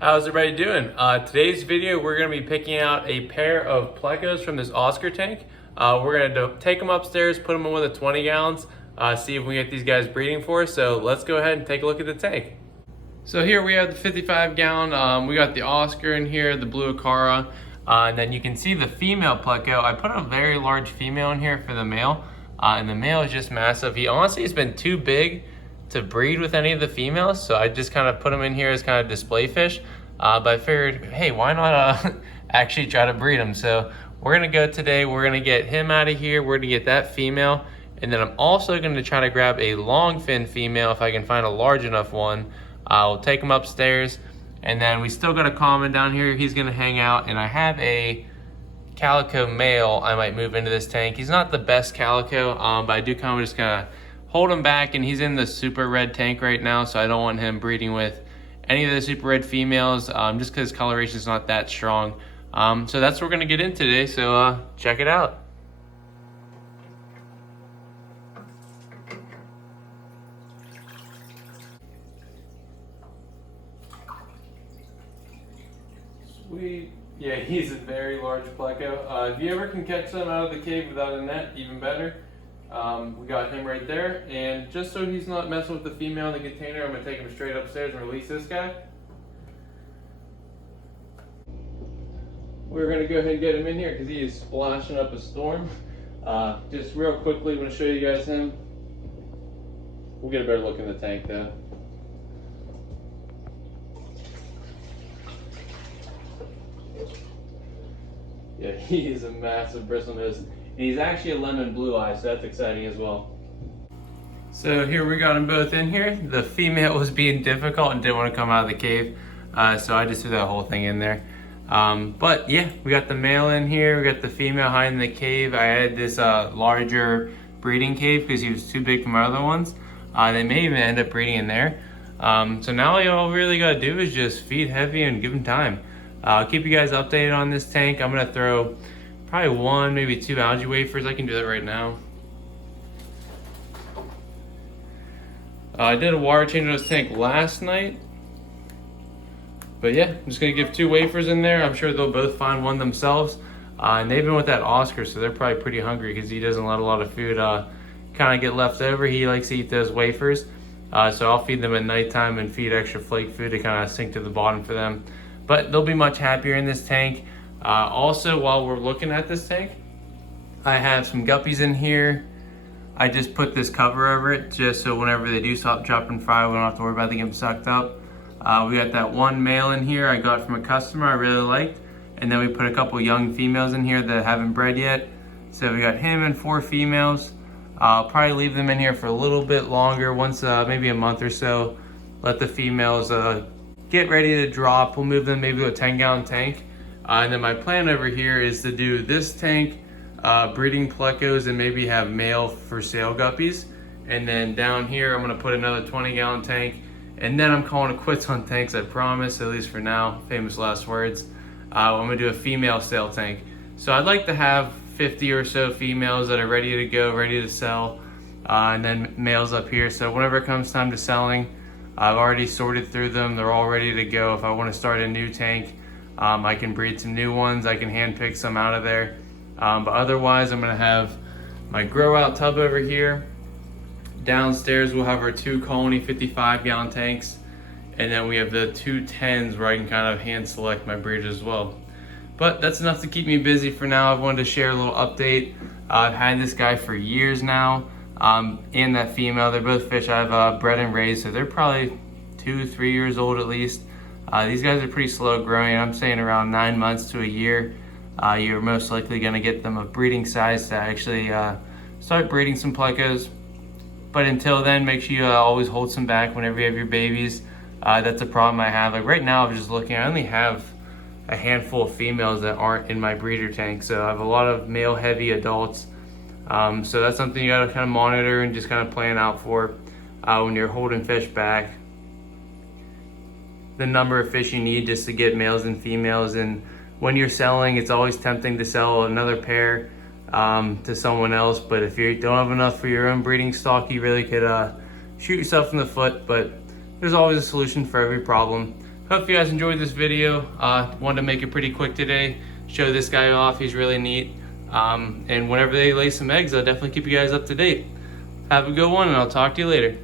How's everybody doing? Today's video, we're going to be picking out a pair of plecos from this Oscar tank. We're going to take them upstairs, put them in one of the 20 gallons, see if we get these guys breeding for us. So let's go ahead and take a look at the tank. So here we have the 55 gallon. We got the Oscar in here, the blue Acara, and then you can see the female pleco. I put a very large female in here for the male, and the male is just massive. He honestly has been too big to breed with any of the females, so I just kind of put them in here as kind of display fish, but I figured, hey, why not actually try to breed them? So we're gonna go today, we're gonna get him out of here, we're gonna get that female, and then I'm also gonna try to grab a long fin female if I can find a large enough one. We'll take him upstairs, and then we still got a common down here, he's gonna hang out, and I have a calico male I might move into this tank. He's not the best calico, but I do kind of just gonna hold him back, and he's in the super red tank right now, so I don't want him breeding with any of the super red females, just because coloration is not that strong. So that's what we're gonna get in today, so check it out. Sweet. Yeah, he's a very large pleco. If you ever can catch them out of the cave without a net, even better. We got him right there, and just so he's not messing with the female in the container, I'm gonna take him straight upstairs and release this guy. We're gonna go ahead and get him in here because he is splashing up a storm. Just real quickly, I'm gonna show you guys him. We'll get a better look in the tank though. Yeah, he is a massive bristlenose. And he's actually a lemon blue eye, so that's exciting as well. So here we got them both in here. The female was being difficult and didn't want to come out of the cave, so I just threw that whole thing in there. But yeah, we got the male in here, we got the female hiding in the cave. I had this larger breeding cave because he was too big for my other ones. They may even end up breeding in there. So now all we really got to do is just feed heavy and give him time. I'll keep you guys updated on this tank. I'm going to throw probably one, maybe two algae wafers. I can do that right now. I did a water change on this tank last night. But yeah, I'm just gonna give two wafers in there. I'm sure they'll both find one themselves. And they've been with that Oscar, so they're probably pretty hungry because he doesn't let a lot of food kind of get left over. He likes to eat those wafers. So I'll feed them at nighttime and feed extra flake food to kind of sink to the bottom for them. But they'll be much happier in this tank. Also, while we're looking at this tank, I have some guppies in here. I just put this cover over it just so whenever they do stop dropping fry, we don't have to worry about them getting sucked up. We got that one male in here I got from a customer I really liked. And then we put a couple young females in here that haven't bred yet. So we got him and 4 females. I'll probably leave them in here for a little bit longer, once maybe a month or so. Let the females get ready to drop. We'll move them maybe to a 10-gallon tank. And then my plan over here is to do this tank, breeding plecos, and maybe have male for sale guppies. And then down here, I'm gonna put another 20-gallon tank. And then I'm calling it quits on tanks, I promise, at least for now, famous last words. I'm gonna do a female sale tank. So I'd like to have 50 or so females that are ready to go, ready to sell, and then males up here. So whenever it comes time to selling, I've already sorted through them. They're all ready to go. If I wanna start a new tank, I can breed some new ones. I can hand pick some out of there. But otherwise, I'm gonna have my grow out tub over here. Downstairs, we'll have our 2 colony 55-gallon tanks. And then we have the 2 10s where I can kind of hand select my breeders as well. But that's enough to keep me busy for now. I wanted to share a little update. I've had this guy for years now, and that female. They're both fish I've bred and raised, so they're probably 2-3 years old at least. These guys are pretty slow growing. I'm saying around 9 months to a year. You're most likely gonna get them of breeding size to actually start breeding some plecos. But until then, make sure you always hold some back whenever you have your babies. That's a problem I have. Like right now, I'm just looking, I only have a handful of females that aren't in my breeder tank. So I have a lot of male heavy adults. So that's something you gotta kind of monitor and just kind of plan out for when you're holding fish back. The number of fish you need just to get males and females. And when you're selling, it's always tempting to sell another pair to someone else, but if you don't have enough for your own breeding stock, you really could shoot yourself in the foot. But there's always a solution for every problem. hope you guys enjoyed this video. Wanted to make it pretty quick today. Show this guy off, he's really neat. And whenever they lay some eggs, I'll definitely keep you guys up to date. Have a good one, and I'll talk to you later.